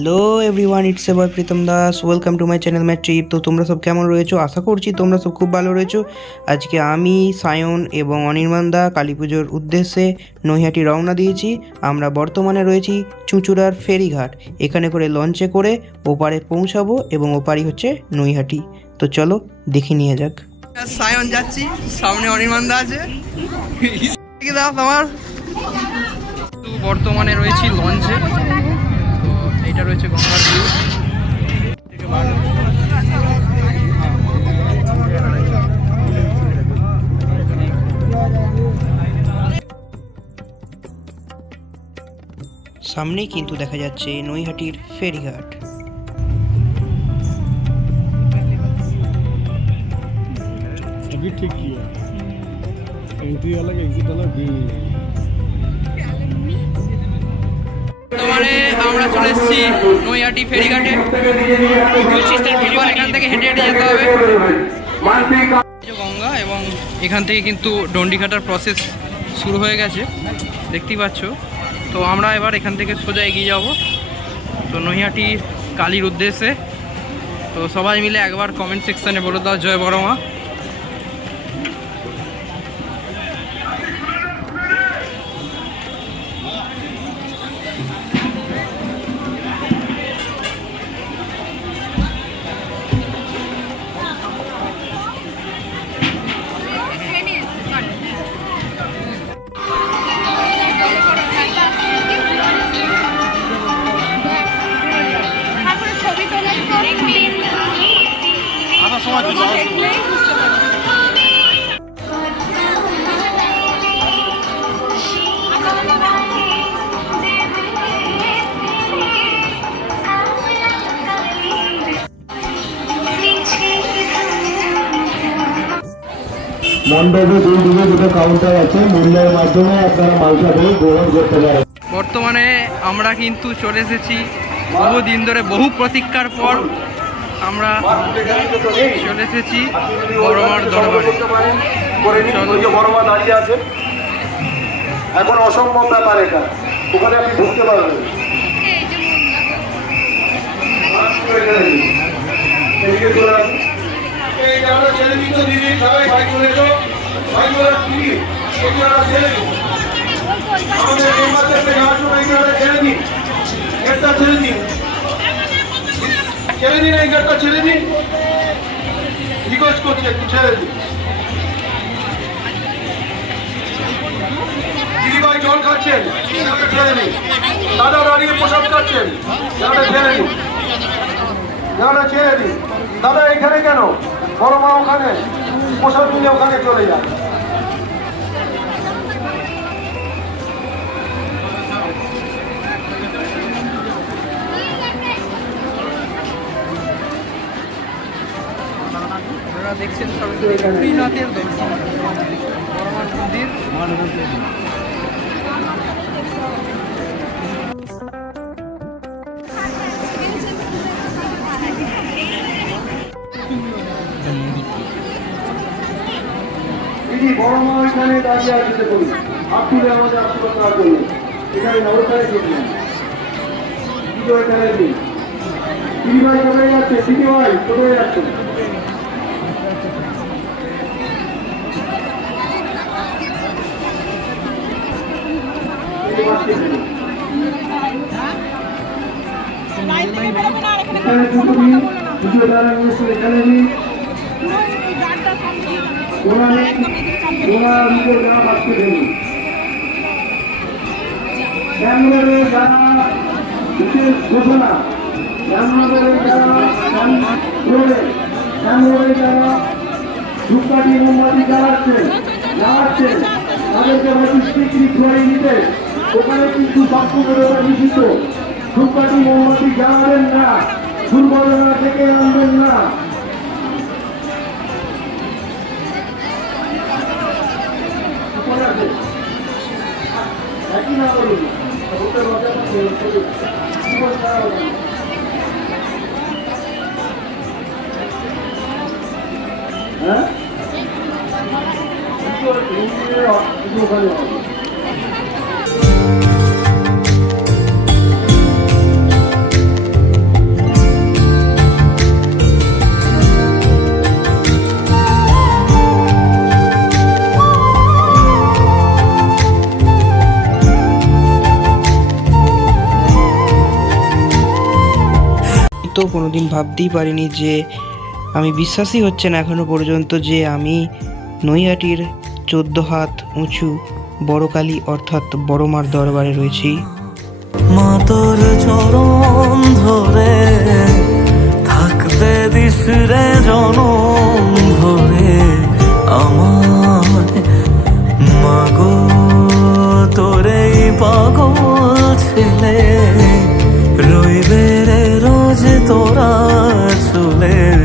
Hello everyone, it's এবার Pritam Das. Welcome to my channel my trip. তো তোমরা সব কেমন রয়েছো? আশা করছি তোমরা সব খুব ভালো রয়েছো। আজকে আমি, সায়ন এবং অনির্বাণ দা কালী পুজোর উদ্দেশ্যে নৈহাটি রওনা দিয়েছি। আমরা বর্তমানে রয়েছি চুঁচুড়ার ফেরিঘাট। এখানে করে লঞ্চে করে ওপারে পৌঁছাবো এবং ওপারই হচ্ছে নৈহাটি। তো চলো দেখে নিয়ে যাক। সায়ন যাচ্ছি, সামনে অনির্বাণ দা আছে। আমার বর্তমানে রয়েছি লঞ্চে। এটা রয়েছে গঙ্গার ভিউ। সামনেই কিন্তু দেখা যাচ্ছে নৈহাটির ফেরিঘাট। अभी ठीक किया एंट्री अलग एग्जिट अलग भी বর্তমানে আমরা চলে এসেছি নৈহাটি ফেরিঘাটে। এখান থেকে হেঁটে হেঁটে যেতে হবে গঙ্গা, এবং এখান থেকে কিন্তু ডন্ডি কাটার প্রসেস শুরু হয়ে গেছে, দেখতেই পাচ্ছ। তো আমরা এবার এখান থেকে সোজা এগিয়ে যাব তো নৈহাটি কালীর উদ্দেশ্যে। তো সবাই মিলে একবার কমেন্ট সেকশানে বলে দাও জয় বড় মা। মণ্ডপে দুদিকে দুটো কাউন্টার আছে, মূল্যের মাধ্যমে আপনারা মালসাটি গ্রহণ করতে পারেন। বর্তমানে আমরা কিন্তু চলে এসেছি বহু দিন ধরে, বহু প্রতীক্ষার পর আমরা চলে এসেছি বড়মার দরবারে। বড়মা দাঁড়িয়ে আছে, এখন অসম্ভব ব্যাপার এটা, ওখানে আপনি ঢুকতে পারবেন। এদিকে চলে আসুন। এই আমরা ছেড়ে দিন তো দিদি, সবাই ভাই চলে এসো, ভাই চলে আসুন। এগুলো ছেড়ে দিন, আমাদের এই মাসে আসুন, এইগুলো ছেড়ে দিন, গেটটা ছেড়ে দিন, ছেড়ে দিন, এই গেটটা ছেড়ে দিন, রিকোয়েস্ট করছি একটু ছেড়ে দিন। দিদি ভাই জল খাচ্ছেন, ছেড়ে দিন। দাদা দাঁড়িয়ে প্রসাদ খাচ্ছেন, দাদা ছেড়ে দিন, দাদা ছেড়ে দিন। দাদা এখানে কেন? বড় মা ওখানে প্রসাদ নিয়ে ওখানে চলে যান। আপনারা দেখছেন শ্রীনাথের দর্শন, বড়মার মন্দির। দিদি বড় মা ওইখানে দাঁড়িয়ে আসতে করি, আপনি আমাদের আশীর্বাদ করুন। এখানে না, ওখানে করবেন, দিদি ওইখানে দিন। দিদি ভাই কোথায় যাচ্ছে? দিদি ভাই কোথায় যাচ্ছে? এখানে দুটো দিন, দুটো দাঁড়া নিয়ে এখানে দিন। ব্যাঙ্গালোরে যারা বিশেষ ঘোষণা, ব্যাঙ্গালোরে যারা ব্যাঙ্গালোরে যারা ধূপকাঠি মোমবাতি জ্বালাচ্ছেন তাদেরকে হয়তো স্বীকৃতি ধরে নিতে, ওখানে কিন্তু সম্পূর্ণতা নিষিদ্ধ। ধূপকাঠি মোমবাতি জ্বালাবেন না, দুর্ঘটনা থেকে আনবেন না। একই না করুন, হ্যাঁ কোনোদিন ভাবতেই পারিনি যে আমি বিশ্বাসই হচ্ছে না এখনো পর্যন্ত যে আমি নৈহাটির 14 হাত উঁচু বড় কালী অর্থাৎ বড় মার দরবারে রয়েছি। মা তোর চরণ ধরে থাকতে দিস রে জনম ধরে আমার মাগো, তোরে পাগল ছেলে রইবে রে রোজ তোরা চুলের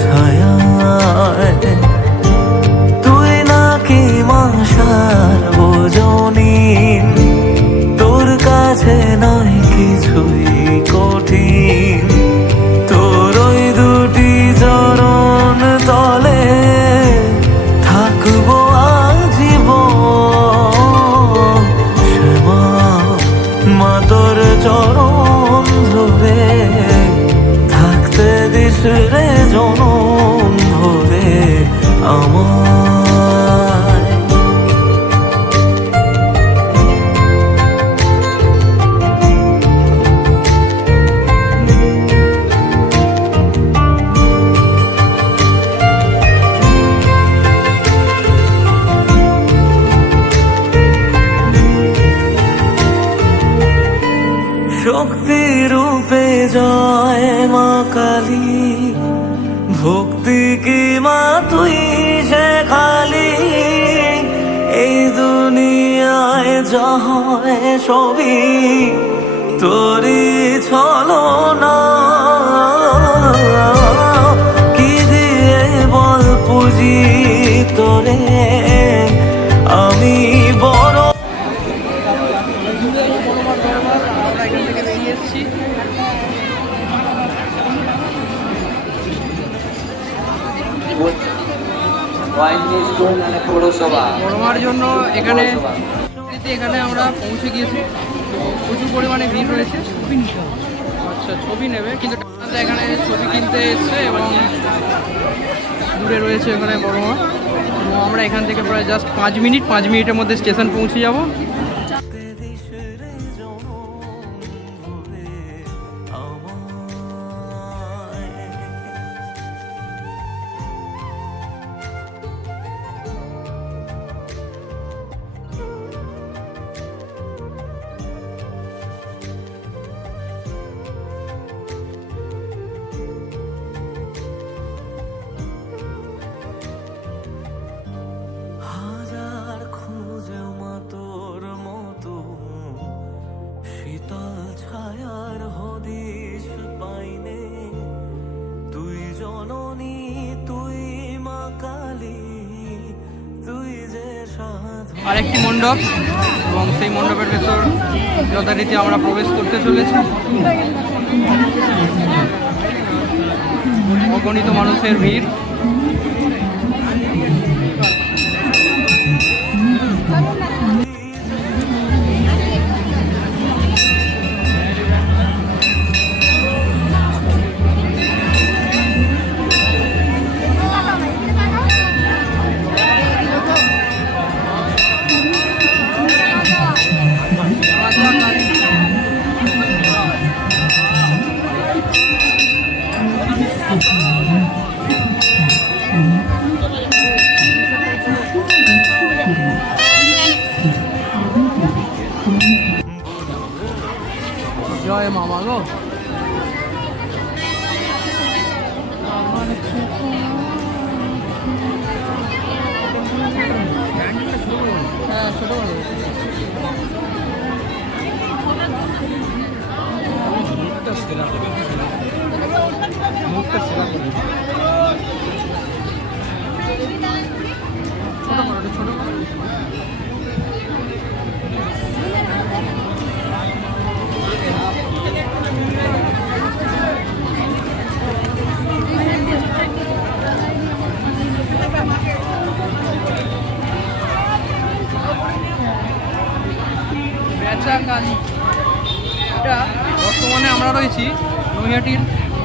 ছায়ায়। তুই নাকি মাসার বোঝনি, তোর কাছে নয় কিছুই কঠিন, তোর ওই দুটি চরণ তলে থাকবো আজীবন। শ্যামা মা তোর চরণ ধরে থাকতে দিস রে জনম ধরে আমায়। শক্তি রূপে জয় মা কালী, ভক্তি কি মা তুই সে খালি, এই দুনিয়ায় যা হয় সবই তোরই ছলনা। কি দিয়ে বল পুজি তোরে আমি বড়। আমরা এখান থেকে বেরিয়ে এসেছি। বড়মার জন্য এখানে আমরা পৌঁছে গিয়েছি। তো প্রচুর পরিমাণে ভিড় রয়েছে। আচ্ছা, ছবি নেবে, কিন্তু এখানে ছবি কিনতে এসছে এবং দূরে রয়েছে এখানে বড়মা। তো আমরা এখান থেকে প্রায় জাস্ট 5 মিনিটের মধ্যে স্টেশন পৌঁছে যাব। হাজার খুঁজে মা তোর মতো শীতল ছায়ার হদিশ পাইনে, তুই জননী তুই মা কালী, তুই যে সাধু। আরেকটি মণ্ডপ, এবং সেই মণ্ডপের ভেতর যথারীতি আমরা প্রবেশ করতে চলেছি। অগণিত মানুষের ভিড়। জয় মামা গো। হ্যাঁ, ছোট মুখটা সেরা করে ছোট বেচা কালী। এটা বর্তমানে আমরা রয়েছি নৈহাটির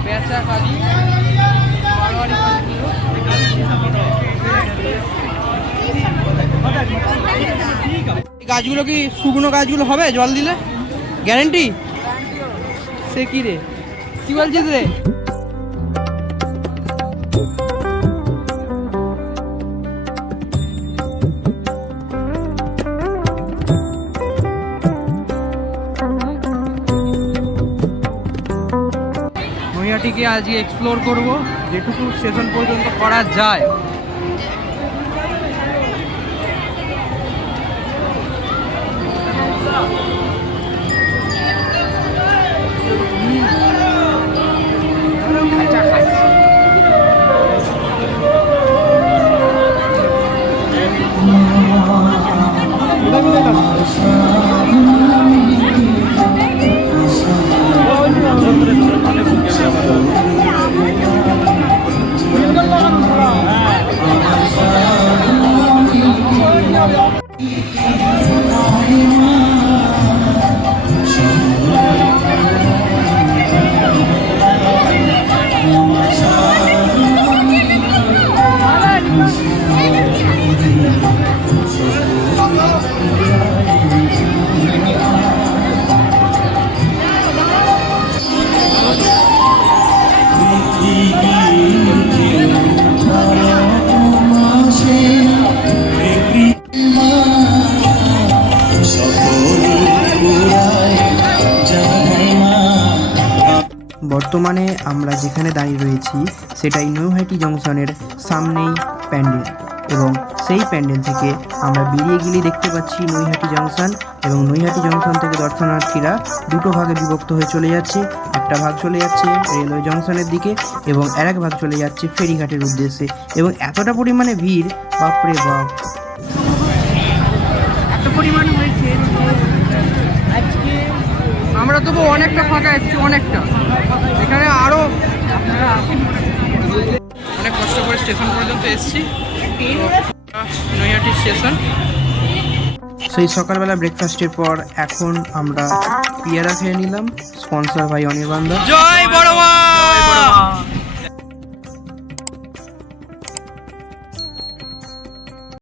বেচা কালী গাছগুলো কি শুকনো গাছগুলো হবে জল দিলে? গ্যারেন্টি? সে কি রে, কি বলছিস রে? নৈহাটিকে আজকে এক্সপ্লোর করব যেটুকু স্টেশন পর্যন্ত করা যায়। বর্তমানে আমরা যেখানে দাঁড়িয়ে রয়েছি সেটাই নৈহাটি জংশনের সামনেই প্যান্ডেল, এবং সেই প্যান্ডেল থেকে আমরা বেরিয়ে গেলেই দেখতে পাচ্ছি নৈহাটি জংশন। এবং নৈহাটি জংশন থেকে দর্শনার্থীরা দুটো ভাগে বিভক্ত হয়ে চলে যাচ্ছে। একটা ভাগ চলে যাচ্ছে রেলওয়ে জংশনের দিকে এবং আরেক ভাগ চলে যাচ্ছে ফেরিঘাটের উদ্দেশ্যে। এবং এতটা পরিমাণে ভিড়, বাপরে বাপ! এত পরিমাণ হয়েছে আজকে আমরা তবু অনেকটা ফাঁকা এসেছি, অনেকটা। এখানে আরো অনেক কষ্ট করে স্টেশন পর্যন্ত এসেছি, নৈহাটি স্টেশন। সেই সকালবেলা ব্রেকফাস্টের পর এখন আমরা পিয়ারা খেয়ে নিলাম, স্পন্সর ভাই অনির্বাণ দা। জয় বড়মা!